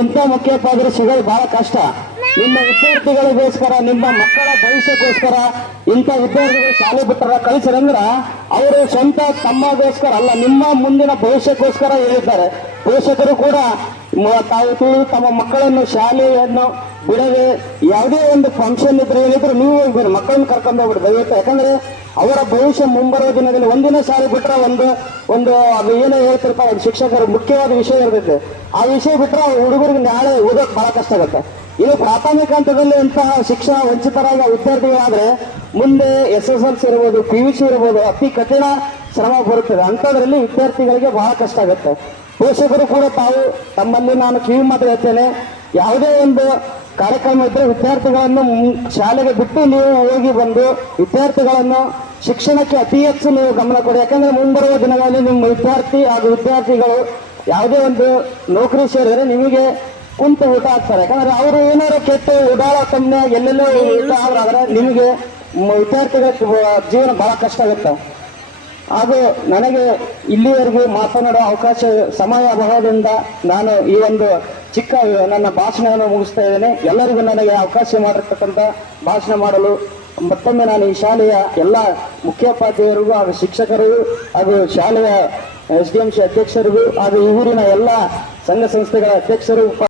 ಇಂಥ ಮುಖ್ಯೋಪಾಧ್ಯಾಯರು ಸಿಗೋದು ಬಹಳ ಕಷ್ಟ. ನಿಮ್ಮ ವಿದ್ಯಾರ್ಥಿಗಳಿಗೋಸ್ಕರ, ನಿಮ್ಮ ಮಕ್ಕಳ ಭವಿಷ್ಯಕ್ಕೋಸ್ಕರ, ಇಂಥ ವಿದ್ಯಾರ್ಥಿಗಳು ಶಾಲೆ ಬಿಟ್ಟರ ಕಳಿಸಿರಂದ್ರ ಅವರು ಸ್ವಂತ ತಮ್ಮಗೋಸ್ಕರ ಅಲ್ಲ, ನಿಮ್ಮ ಮುಂದಿನ ಭವಿಷ್ಯಕ್ಕೋಸ್ಕರ ಹೇಳಿದ್ದಾರೆ. ಪೋಷಕರು ಕೂಡ ತಾವು ತಿಳಿದು ತಮ್ಮ ಮಕ್ಕಳನ್ನು ಶಾಲೆಯನ್ನು ಬಿಡದೆ ಯಾವುದೇ ಒಂದು ಫಂಕ್ಷನ್ ಇದ್ರೆ ಹೇಳಿದ್ರು ನೀವು ಹೋಗ್ಬೇಡಿ ಮಕ್ಕಳನ್ನು ಕರ್ಕೊಂಡು ಹೋಗ್ಬಿಡಿ. ದಯವಿಟ್ಟು ಯಾಕಂದ್ರೆ ಅವರ ಭವಿಷ್ಯ ಮುಂಬರುವ ದಿನದಲ್ಲಿ ಒಂದಿನ ಸಾರಿ ಬಿಟ್ರೆ ಒಂದು ಒಂದು, ಅದು ಏನೋ ಹೇಳ್ತಿರ್ಪ ಶಿಕ್ಷಕರು ಮುಖ್ಯವಾದ ವಿಷಯ ಇರ್ತೈತೆ. ಆ ವಿಷಯ ಬಿಟ್ರೆ ಹುಡುಗರಿಗೆ ನಾಳೆ ಓದೋಕೆ ಬಹಳ ಕಷ್ಟ ಆಗುತ್ತೆ. ಇದು ಪ್ರಾಥಮಿಕ ಹಂತದಲ್ಲಿ ಇಂತಹ ಶಿಕ್ಷಣ ವಂಚಿತರಾದ ವಿದ್ಯಾರ್ಥಿಗಳಾದ್ರೆ ಮುಂದೆ ಎಸ್ ಎಸ್ ಎಲ್ ಸಿ ಇರ್ಬೋದು ಪಿ ಯು ಸಿ ಇರ್ಬೋದು, ಅತಿ ಕಠಿಣ ಶ್ರಮ ಬರುತ್ತದೆ. ಅಂಥದ್ರಲ್ಲಿ ವಿದ್ಯಾರ್ಥಿಗಳಿಗೆ ಬಹಳ ಕಷ್ಟ ಆಗುತ್ತೆ. ಪೋಷಕರು ಕೂಡ ತಾವು ತಮ್ಮಲ್ಲಿ ನಾನು ಕಿವಿ ಮಾತು ಹೇಳ್ತೇನೆ, ಯಾವುದೇ ಒಂದು ಕಾರ್ಯಕ್ರಮ ಇದ್ದರೆ ವಿದ್ಯಾರ್ಥಿಗಳನ್ನು ಶಾಲೆಗೆ ಬಿಟ್ಟು ನೀವು ಹೋಗಿ ಬಂದು ವಿದ್ಯಾರ್ಥಿಗಳನ್ನು ಶಿಕ್ಷಣಕ್ಕೆ ಅತಿ ಹೆಚ್ಚು ನೀವು ಗಮನ ಕೊಡಿ. ಯಾಕಂದ್ರೆ ಮುಂಬರುವ ದಿನಗಳಲ್ಲಿ ನಿಮ್ಮ ವಿದ್ಯಾರ್ಥಿ ಹಾಗೂ ವಿದ್ಯಾರ್ಥಿಗಳು ಯಾವುದೇ ಒಂದು ನೌಕರಿ ಸೇರಿದರೆ ನಿಮಗೆ ಕುಂತು ಊಟ ಆಗ್ತಾರೆ ಯಾಕಂದ್ರೆ ಅವರು ಏನಾರು ಕೆಟ್ಟು ಉದಾಳ ತಮ್ಮನೆ ಎಲ್ಲೆಲ್ಲೋ ಊಟ ಆದ್ರೆ ನಿಮಗೆ ವಿದ್ಯಾರ್ಥಿಗಳ ಜೀವನ ಬಹಳ ಕಷ್ಟ ಆಗುತ್ತೆ. ಹಾಗೂ ನನಗೆ ಇಲ್ಲಿವರೆಗೂ ಮಾತನಾಡುವ ಅವಕಾಶ ಸಮಯ ಅಭಾವದಿಂದ ನಾನು ಈ ಒಂದು ಚಿಕ್ಕ, ನನ್ನ ಭಾಷಣವನ್ನು ಮುಗಿಸ್ತಾ ಇದ್ದೇನೆ. ಎಲ್ಲರಿಗೂ ನನಗೆ ಅವಕಾಶ ಮಾಡಿರ್ತಕ್ಕಂಥ ಭಾಷಣ ಮಾಡಲು ಮತ್ತೊಮ್ಮೆ ನಾನು ಈ ಶಾಲೆಯ ಎಲ್ಲ ಮುಖ್ಯೋಪಾಧ್ಯಾಯರಿಗೂ ಹಾಗೂ ಶಿಕ್ಷಕರಿಗೂ ಹಾಗೂ ಶಾಲೆಯ ಎಸ್ ಡಿ ಎಂ ಸಿ ಅಧ್ಯಕ್ಷರಿಗೂ ಹಾಗೂ ಈ ಊರಿನ ಎಲ್ಲ ಸಂಘ ಸಂಸ್ಥೆಗಳ ಅಧ್ಯಕ್ಷರು